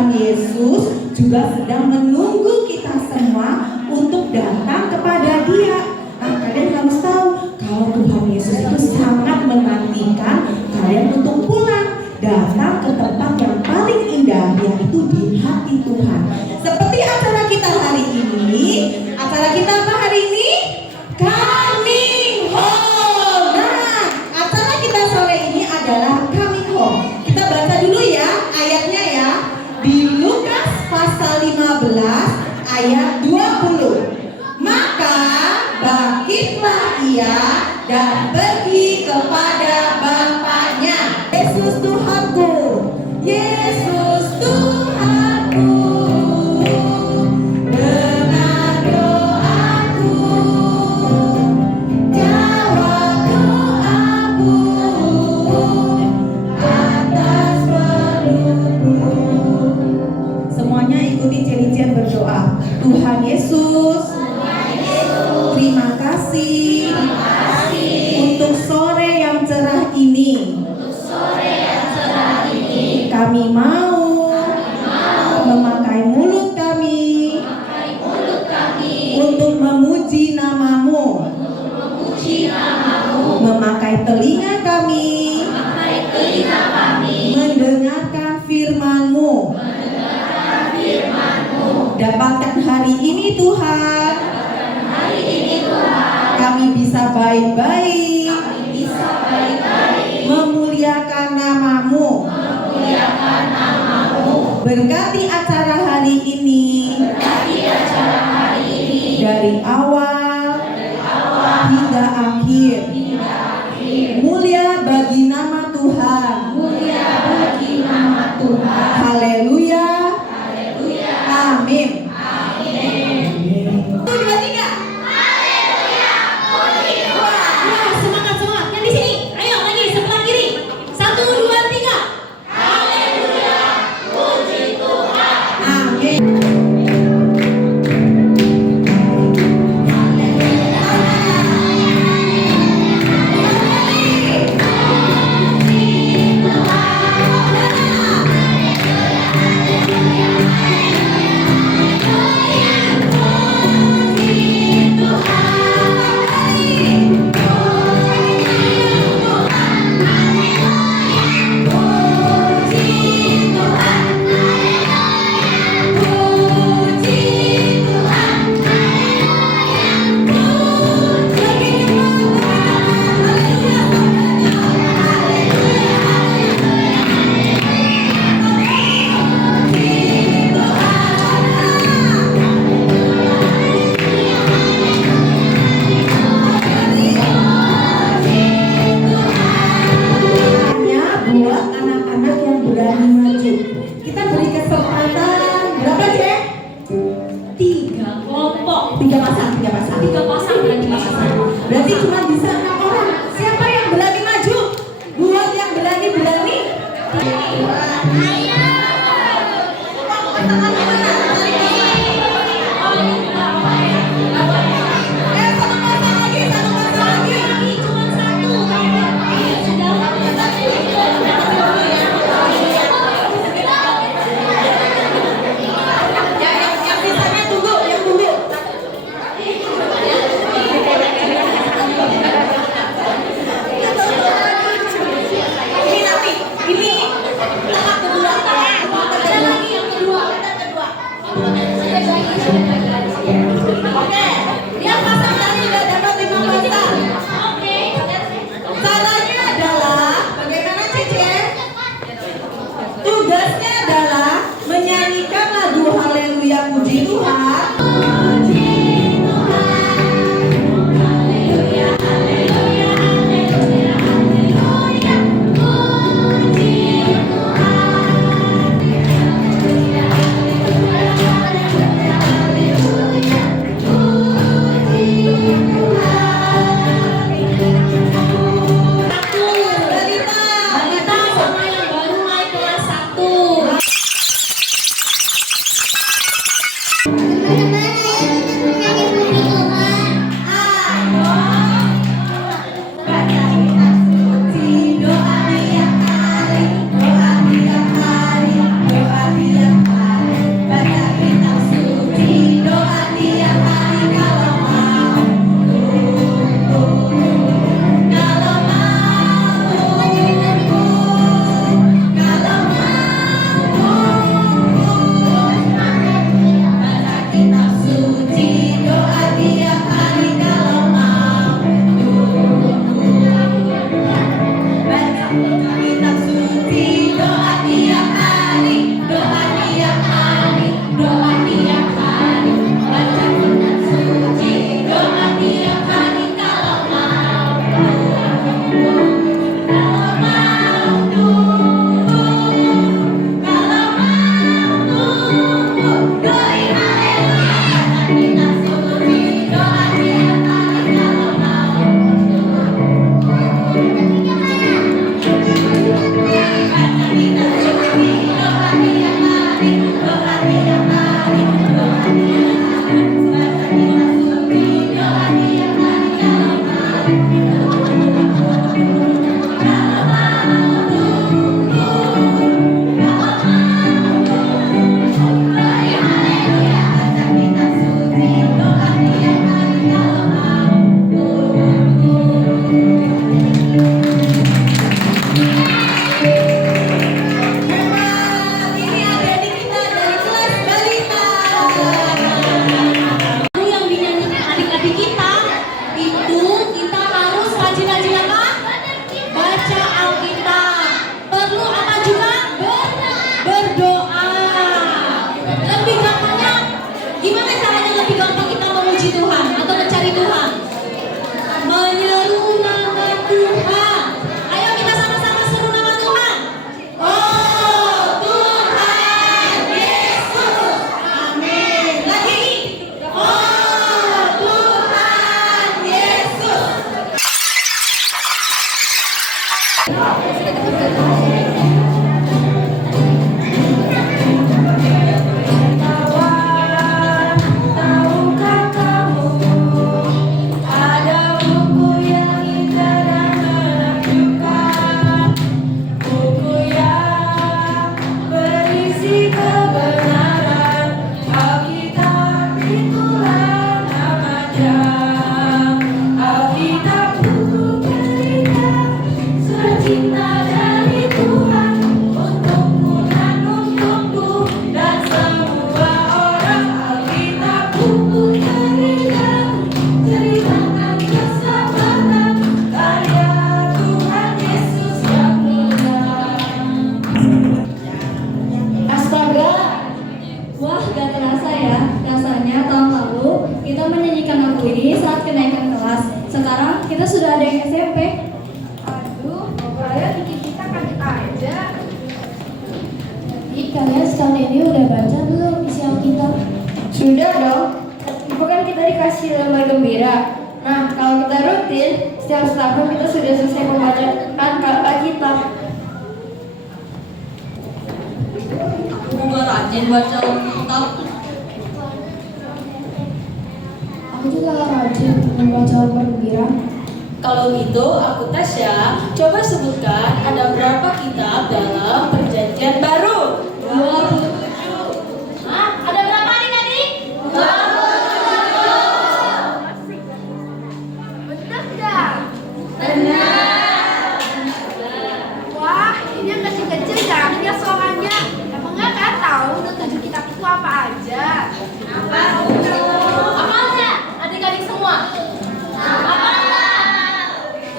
Tuhan Yesus juga sedang menunggu kita semua untuk datang kepada Dia. Nah, kalian harus tahu kalau Tuhan Yesus itu sangat menantikan kalian untuk pulang, datang ke tempat yang paling indah, yaitu di hati Tuhan. Seperti acara kita hari ini. Acara kita apa hari ini? Coming Home. Nah, acara kita sore ini adalah Coming Home. Kita baca dulu ya ayatnya ya. Di Lukas pasal 15 ayat 20. Maka bangkitlah ia dan pergi kepada Bapaknya. Yesus Tuhanku, Yesus Tuhanku, dengar doaku, jawab doaku atas perluku. Semuanya ikuti ciri-ciri berdoa. Tuhan Yesus, terima kasih untuk sore yang cerah ini. Kami mau memakai mulut kami untuk memuji namamu, memakai telinga kami mendengarkan firman-Mu. Dapatkan hari ini Tuhan, kami bisa baik-baik memuliakan namamu. Berkati acara hari ini dari awal hingga akhir. Mulia bagi nama Tuhan. Haleluya. Amin. Satu, dua, tiga. Wah, semangat. Yang di sini, ayo lagi sebelah kiri. 1, 2, 3. Amin. Buat anak-anak yang berani maju, kita beri kesempatan berapa Cek? 3 kelompok. 3 pasang. 3 pasang berarti pasang. Berarti cuma bisa 6 orang. Siapa yang berani maju? Buat yang berani. Pasangannya mana? Satu pasang lagi. Cuma 1. Yang sisanya tunggu, yang tunggu. Ini nanti, ini tahap kedua. berdoa. Lebih gampangnya, gimana caranya lebih gampang kita memuji Tuhan atau mencari Tuhan? Menyeru nama Tuhan. Ayo kita sama-sama seru nama Tuhan. Oh Tuhan Yesus. Amin. Lagi. Oh Tuhan Yesus. Tahukah kamu ada buku yang indah dan menakjubkan, buku yang berisi kebenaran, Alkitab itulah namanya. Alkitab buku cerita secinta dari Tuhan untukmu dan untukku dan semua orang. Alkitab buku cerita ceritakan kesabaran karya Tuhan Yesus yang mulia. Astaga, wah gak terasa ya. Rasanya tahun lalu kita menyanyikan lagu ini saat kenaikan kelas. Sekarang kita sudah ada yang SMP. Aduh, Raya bikin kita kaget aja. Jadi kalian setahun ini udah baca belum isi Alkitab? Sudah dong, bukan kita dikasih lembar gembira. Nah, kalau kita rutin, setiap setahun kita sudah selesai membacakan Alkitab. Gue rajin baca Alkitab. Aku juga rajin membaca lembar gembira. Kalau gitu, aku Tasya, coba sebutkan ada berapa kitab dalam Perjanjian Baru? 27. Hah? Ada berapa adik-adik? 27. Benar nggak? Benar. Wah, ini yang kecil-kecil kan ya soalnya. Emangnya kan tahu udah 7 kitab itu apa aja? Apa aja? Adik-adik semua. Apa?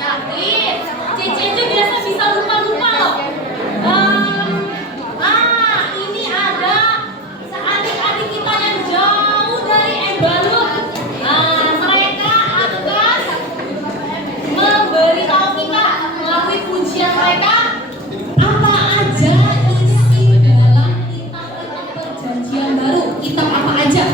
Yakin? Cici aja biasa bisa lupa-lupa loh. Ini ada adik-adik kita yang jauh dari Embalut. Mereka akan memberitahu kita melalui pujian mereka apa aja isi dalam kitab Perjanjian Baru. Kitab apa aja?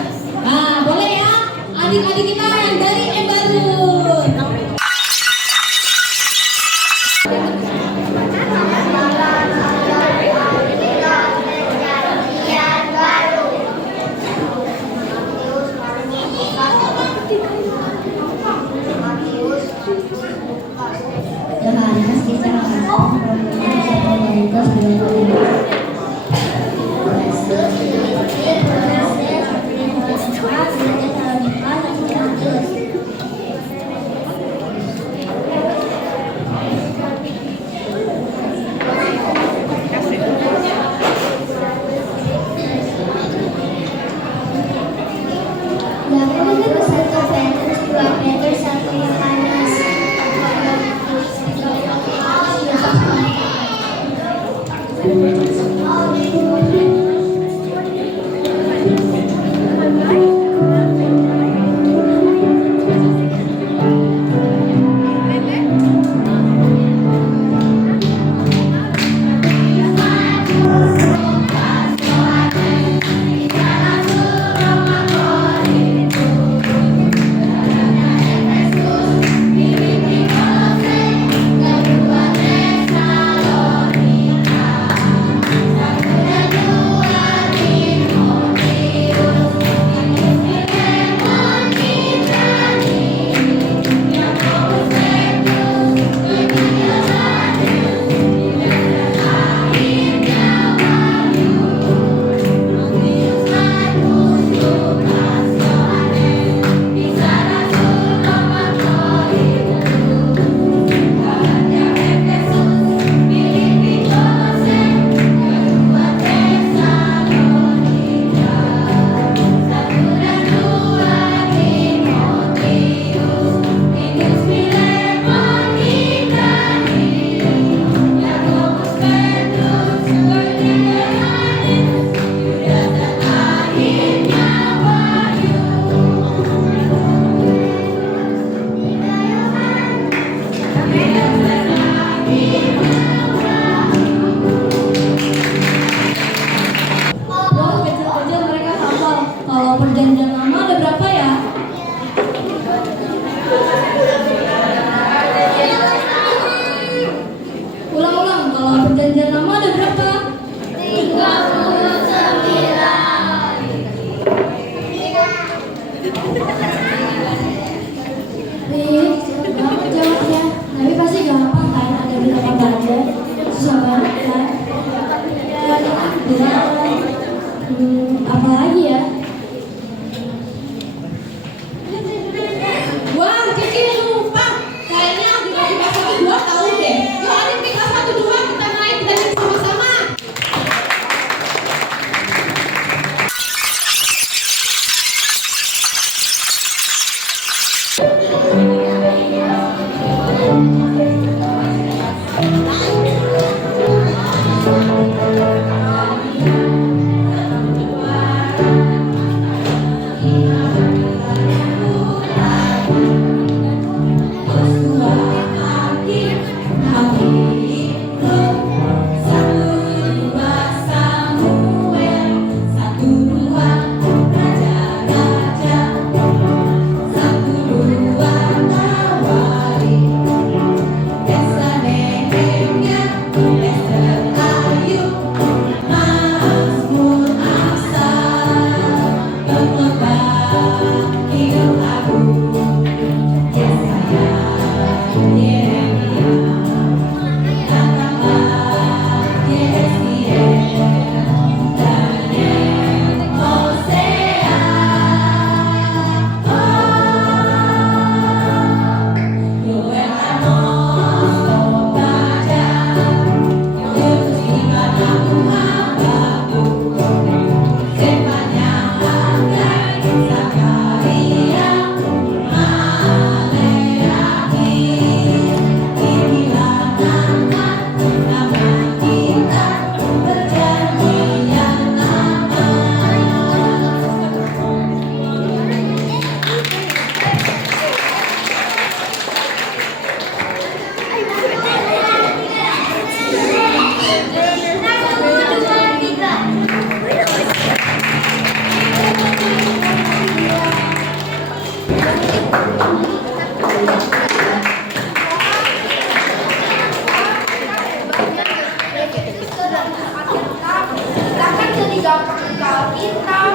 gak pakai Alkitab.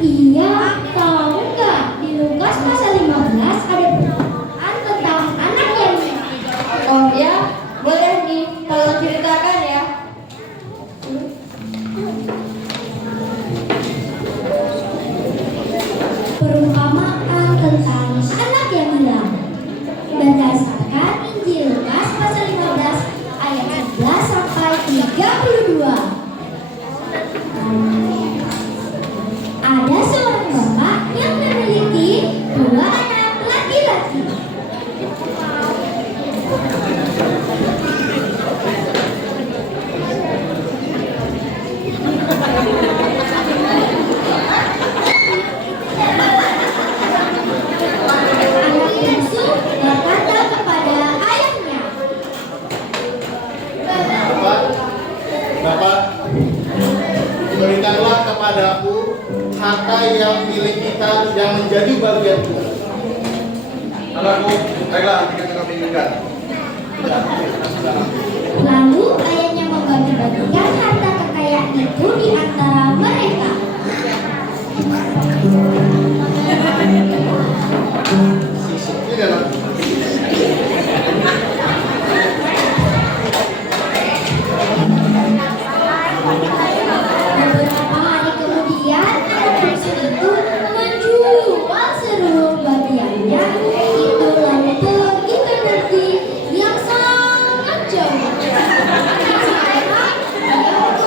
Iya, tahu nggak? Di Lukas pasal 15 ada perumpamaan tentang anak yang Oh ya, boleh nih, tolong ceritakan ya. perumpamaan tentang anak yang hilang. Berdasarkan Injil Lukas pasal 15 ayat 11 sampai 32. Ada seorang bapak yang memiliki dua anak laki-laki. Anak bungsu berkata kepada ayahnya, Bapak, berikanlah kepadaku harta yang milik kita yang menjadi bagianku. Anakku, baiklah, kita kami inginkan. lalu ayahnya membagi-bagikan harta kekayaan itu di antara mereka. Ini adalah Beberapa hari kemudian, anak bungsu itu menjual seluruh bagiannya. Itu lalu pergi ke negeri yang sangat jauh. Sekarang dia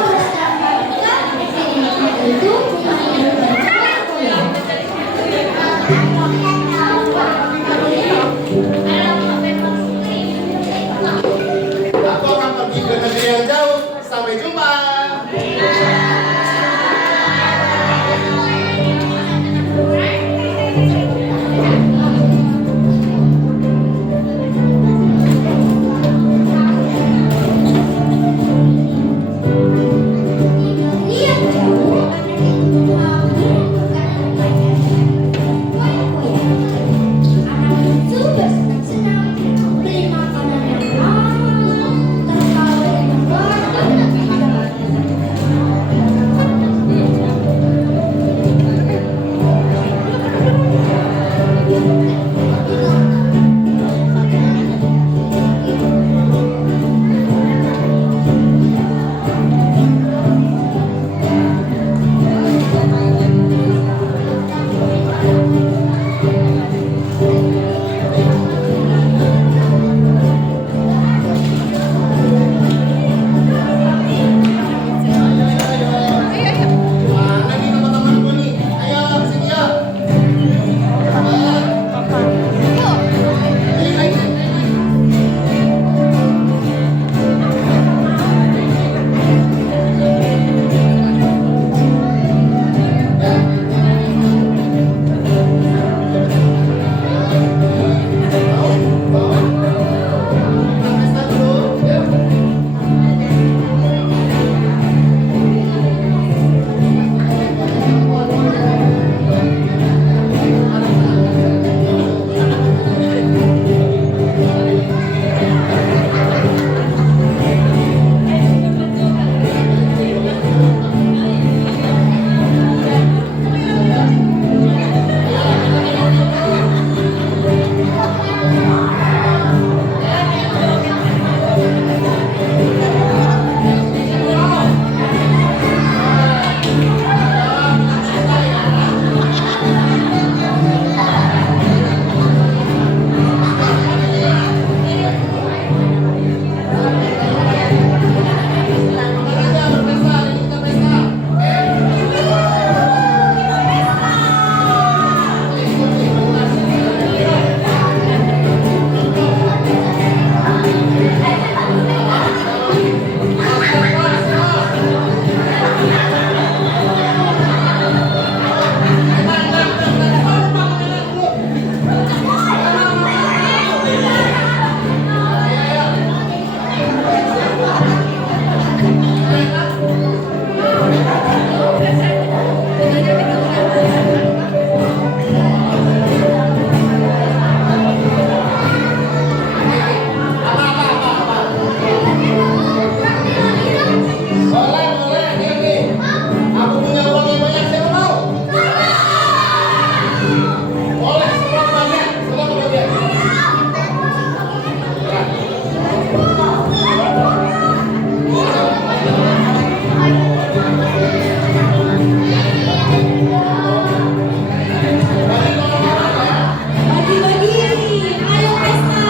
Bagi-bagi, ayo pesta.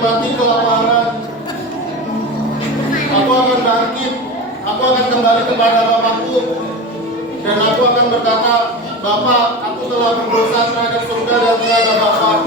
mati kelaparan. Aku akan bangkit, aku akan kembali kepada Bapakku, dan aku akan berkata, Bapak, aku telah berdosa terhadap surga dan terhadap Bapak.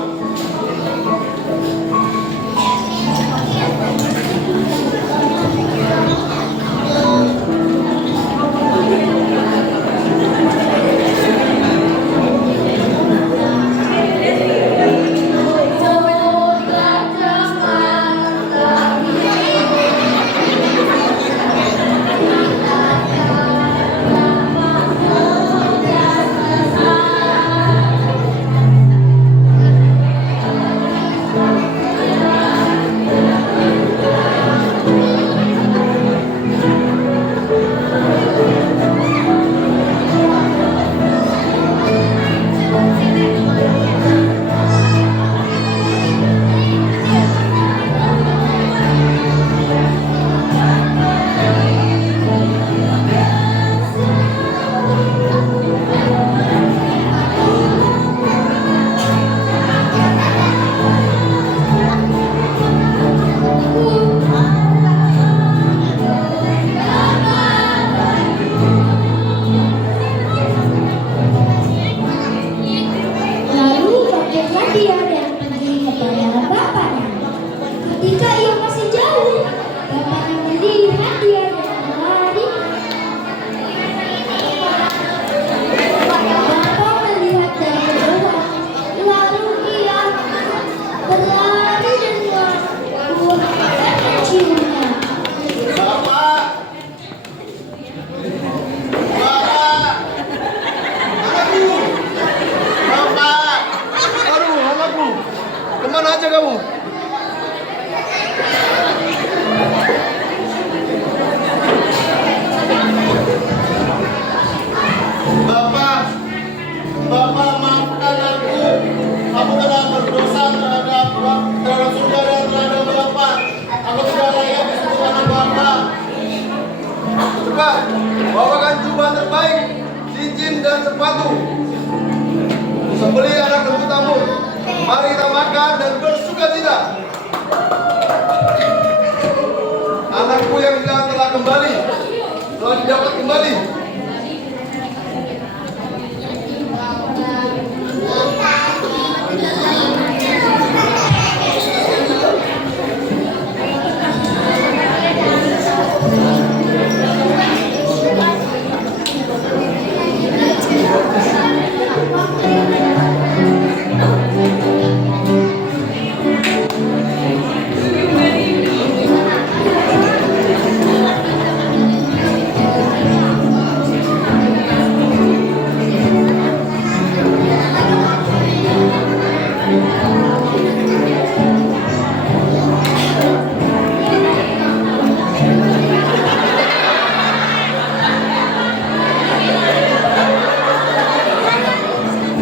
Lalu bangkitlah dia dan pergi kepada bapaknya. Ketika ia masih jauh, bapaknya melihat dia dan berlari. Bapak melihat dari jauh, lalu ia berlari dan menciumnya. Bapak! Bapak! Anakku! Bapak! Aduh, anakku! Kemana aja kamu? Bapak! Bapak, maafkan aku. Aku telah berdosa terhadap surga dan terhadap Bapak. Aku tidak layak disebut anak Bapak. Cepat, bawakan jubah terbaik, cincin dan sepatu. Sembelih anak kentutamu. Mari kita makan dan bersuka cita. Anakku yang hilang telah kembali, telah didapat kembali.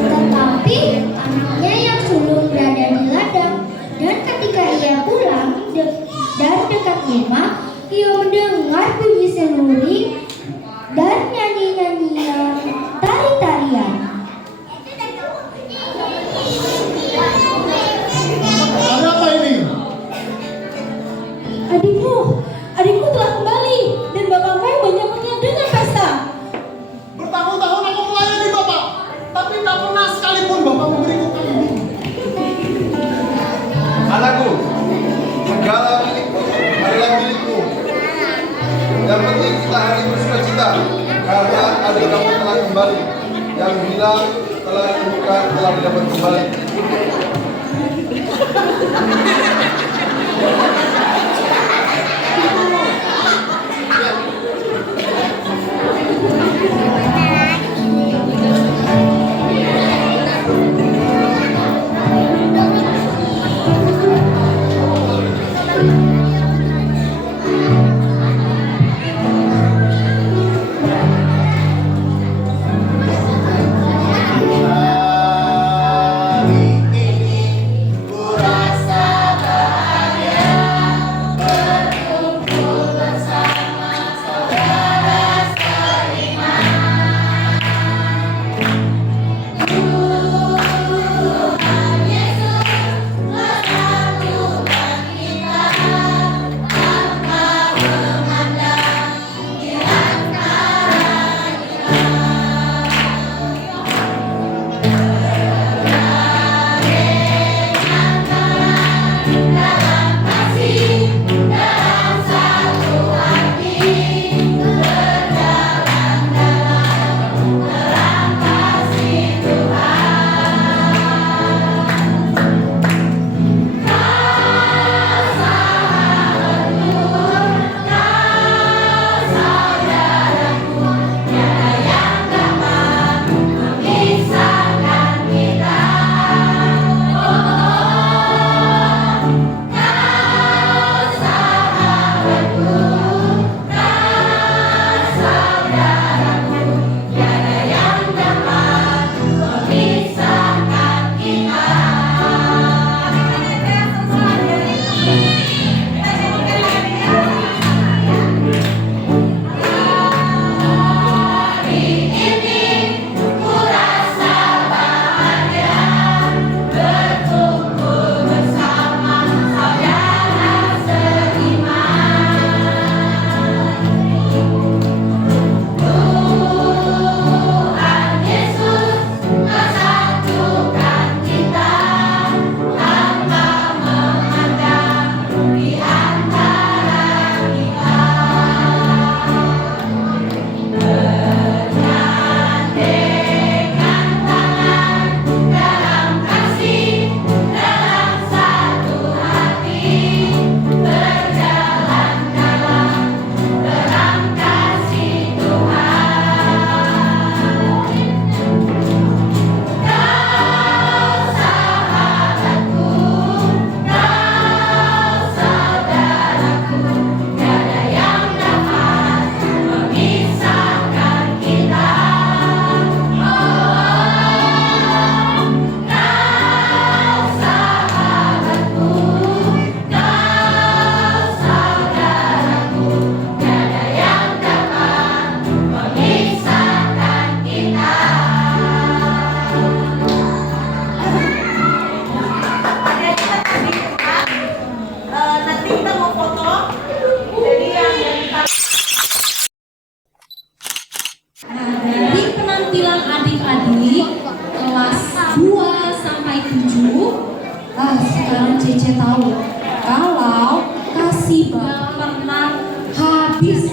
Tetapi anaknya yang sulung berada di ladang, dan ketika ia pulang dari dekat rumah, ia mendengar bunyi seluring dan nyanyi-nyanyian tari-tarian. Ada apa ini? Adikku telah kembali dan bapakmu menyambutnya dengan pesta. Bertahun-tahun aku melayani Bapak, tapi tak pernah sekalipun Bapak memberiku kami. Anakku, segala milikku adalah milikku. Yang penting kita hari bersuka cita, karena adik kamu telah kembali. Yang hilang telah ditemukan, telah didapat kembali. Hari ini ku rasa bahagia. Cece tahu kalau kasih Bapa pernah habis,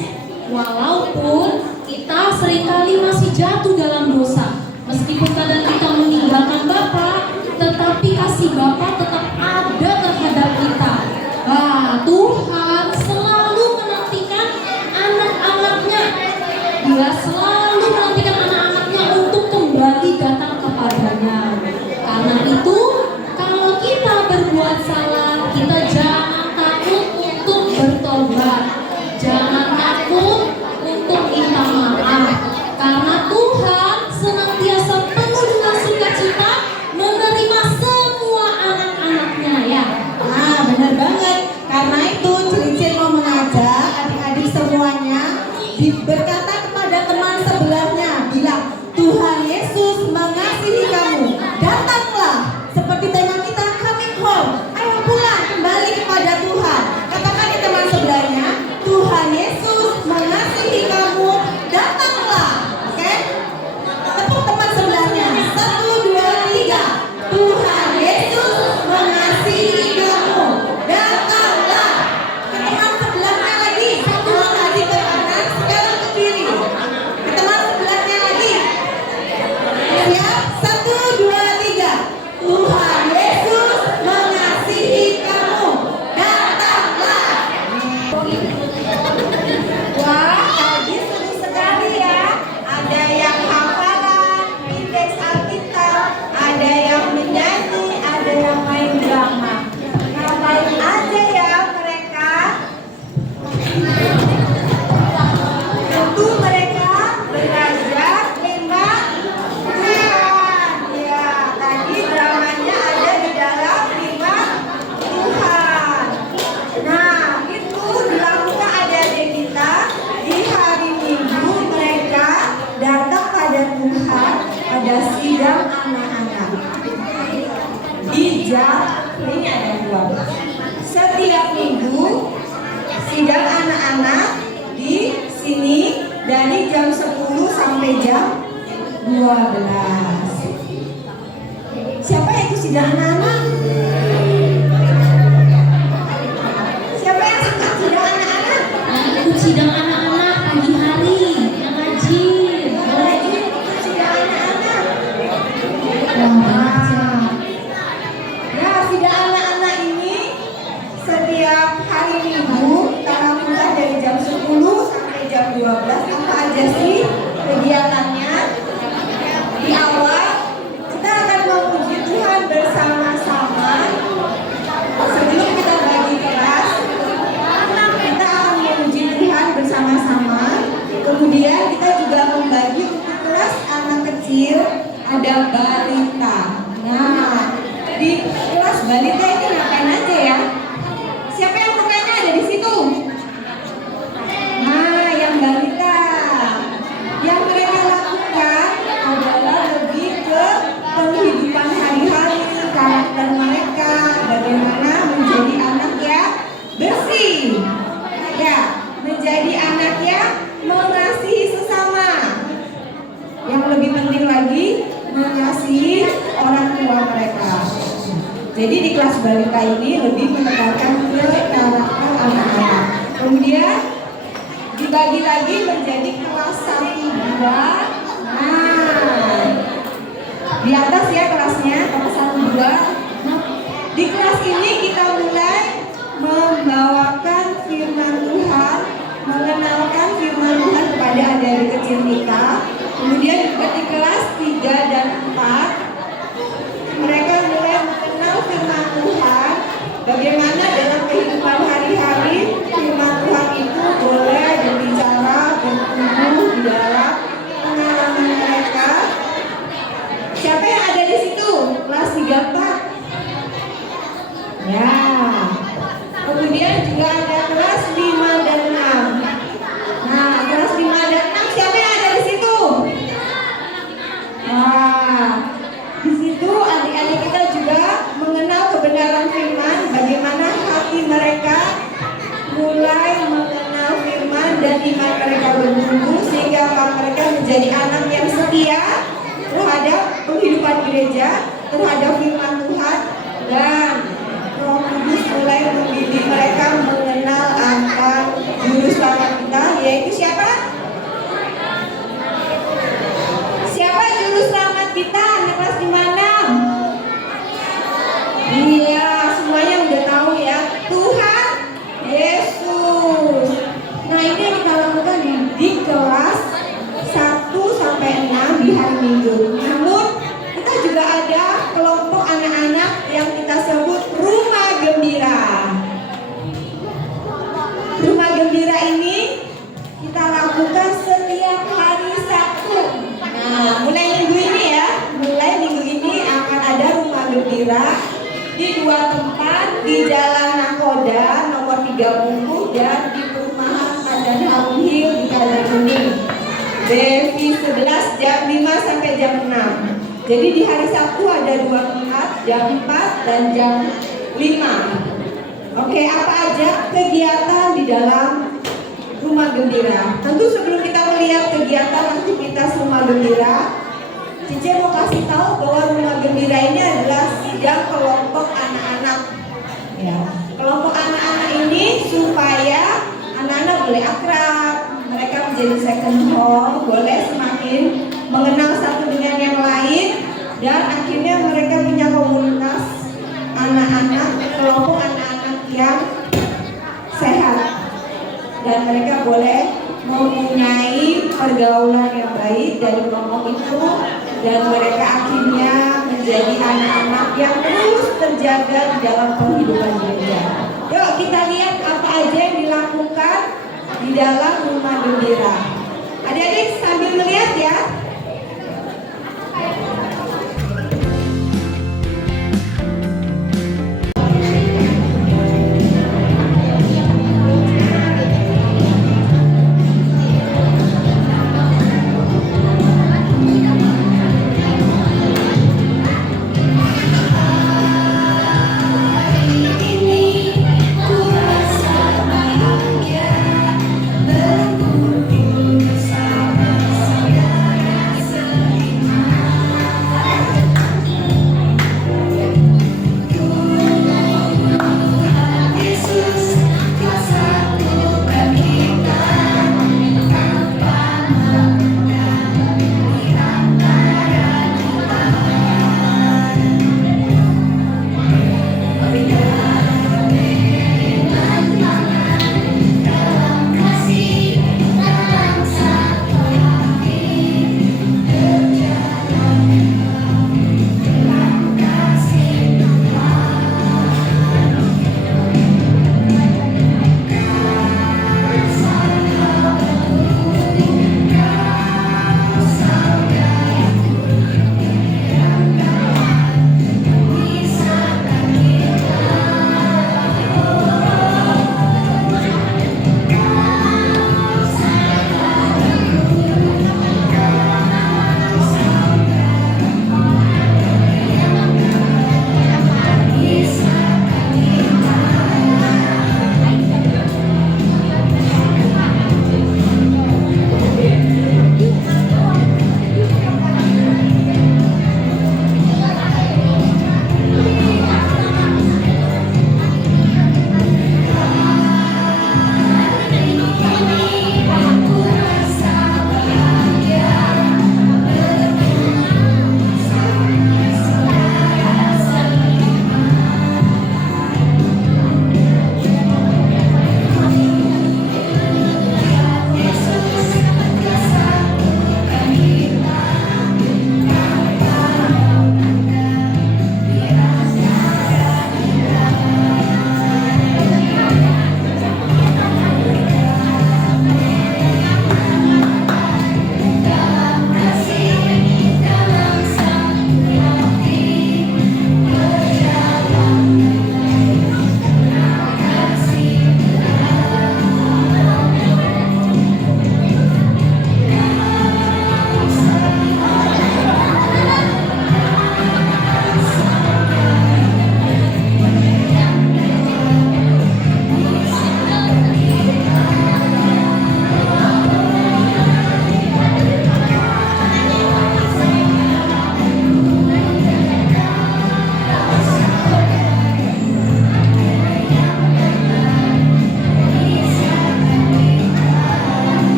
walaupun kita seringkali masih jatuh dalam dosa. Meskipun kadang kita meninggalkan Bapa, tetapi kasih Bapa tetap ada terhadap kita. Wah, Tuhan selalu menantikan anak-anaknya. Dia selalu menantikan anak-anaknya untuk kembali datang kepadanya. Karena itu, kalau kita berbuat salah, kita jangan takut untuk bertobat. Jangan takut untuk minta maaf. Karena Tuhan senantiasa penuh dengan sukacita menerima semua anak-anaknya ya. Nah, benar banget. Karena itu Cincin mau mengajak adik-adik semuanya berkata kepada teman sebelahnya, bilang, Tuhan Yesus mengasihi kamu. Datanglah, seperti tema kita, coming home. Ayo pulang kembali kepada Tuhan. Katakan di teman sebelahnya, Tuhan Yesus mengasihi kamu. Datanglah. Oke? Tepuk teman sebelahnya. 1, 2, 3. Tuhan Yesus mengasihi kamu. Datanglah. Ke teman sebelahnya lagi. Satu lagi ke kanan, sekarang ke kiri. Ke teman sebelahnya lagi. Siap? 1, 2, 3. Tuhan Yesus mengasihi kamu. Datanglah. Wah, tadi seru sekali ya. Ada yang hafalan, indeks Alkitab, ada yang menyanyi, ada yang main drama. Ngapain aja ya mereka? Tentu mereka belajar firman Tuhan. Ya, tadi dramanya ada di dalam firman Tuhan. Nah, itu dilakukan adik-adik kita di hari Minggu. Mereka datang pada Tuhan pada sidang anak-anak. Di jam ini ada 2. Setiap minggu sidang anak-anak di sini dari jam 10 sampai jam 12. Siapa itu sidang anak-anak? Siapa yang suka sidang anak-anak? Ikut sidang anak-anak pagi hari yang rajin. Lagi sidang anak-anak. Ya, sidang anak-anak ini setiap hari Minggu kita lakukan dari jam 10 sampai jam 12. Apa aja sih kegiatannya? Di awal kita akan memuji Tuhan bersama-sama. Sebelum kita bagi kelas, kita akan memuji Tuhan bersama-sama. Kemudian kita juga membagi untuk kelas anak kecil, ada balita. Nah, di kelas balita ini ngapain aja ya? Siapa yang bertanya ada di situ? Nah, yang balita, yang mereka lakukan adalah lebih ke penghidupan hari-hari, karakter mereka, bagaimana menjadi anak yang bersih, ya, menjadi anak yang mengasihi sesama. Yang lebih penting lagi, mengasihi orang tua mereka. Jadi di kelas balita ini lebih menekankan ke karakter anak-anak. Kemudian dibagi lagi menjadi kelas 1, 2. Nah, di atas ya kelasnya, kelas 1, 2. Nah, di kelas ini kita mulai membawakan firman Tuhan, mengenalkan firman Tuhan kepada adik-adik kecil kita. Kemudian juga di kelas 3 dan 4 mereka mulai mengenal firman Tuhan, bagaimana dalam kehidupan hari-hari firman Tuhan itu boleh berbicara, bertumbuh di dalam pengalaman mereka. Siapa yang ada di situ? Kelas 3, 4. Ya. Kemudian juga ada kelas 5 dan 6. Nah, kelas 5 dan 6 siapa yang ada di situ? Nah, di situ adik-adik kita juga mengenal kebenaran firman, bagaimana hati mereka mulai mengenal firman dan iman mereka bertumbuh sehingga mereka menjadi anak yang setia terhadap penghidupan gereja, terhadap firman Tuhan dan Roh mulai membimbing mereka mengenal akan juru selamat kita, yaitu siapa? Siapa juru selamat kita? Anak kelas di mana? Iya, semuanya udah tahu ya. Tuhan Yesus. Nah, ini yang kita lakukan di kelas 1 sampai 6 di hari Minggu. Namun, kita juga ada kelompok anak-anak yang kita sebut Rumah Gembira. Rumah Gembira ini kita lakukan setiap hari Sabtu. Nah, mulai minggu ini ya, mulai minggu ini akan ada Rumah Gembira di 2 tempat, di Jalan Nakoda nomor 30 dan di perumahan Kadan Harum Hill di Kadan Kuning. Devi 11 jam 5 sampai jam 6. Jadi di hari Sabtu ada 2 tempat, jam 4 dan jam 5. Oke, apa aja kegiatan di dalam Rumah Gembira? Tentu sebelum kita melihat kegiatan aktivitas Rumah Gembira, Cici mau kasih tahu bahwa Rumah Gembira ini adalah sidang kelompok anak-anak. Ya, kelompok anak-anak ini supaya anak-anak boleh akrab, mereka menjadi second home, boleh semakin mengenal satu dengan yang lain, dan akhirnya mereka punya komunitas anak-anak, kelompok anak-anak yang sehat, dan mereka boleh mempunyai pergaulan yang baik dari kelompok itu, dan mereka akhirnya menjadi anak-anak yang terus terjaga di dalam kehidupan gereja. Yuk kita lihat apa aja yang dilakukan di dalam Rumah Gembira. Adik-adik sambil melihat ya. Ini ku rasa bahagia berkumpul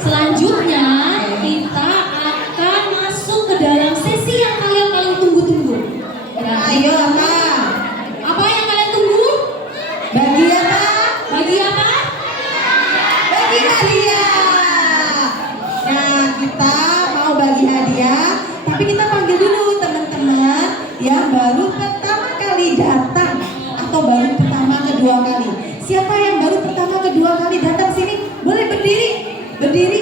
Selanjutnya kita akan masuk ke dalam sesi yang kalian paling tunggu-tunggu. Ayo apa? Apa yang kalian tunggu? Bagi apa? Bagi apa? Bagi hadiah. Nah, kita mau bagi hadiah, tapi kita panggil dulu teman-teman yang baru pertama kali datang atau baru pertama kedua kali. Siapa yang baru pertama kedua kali datang sini? Boleh berdiri, berdiri.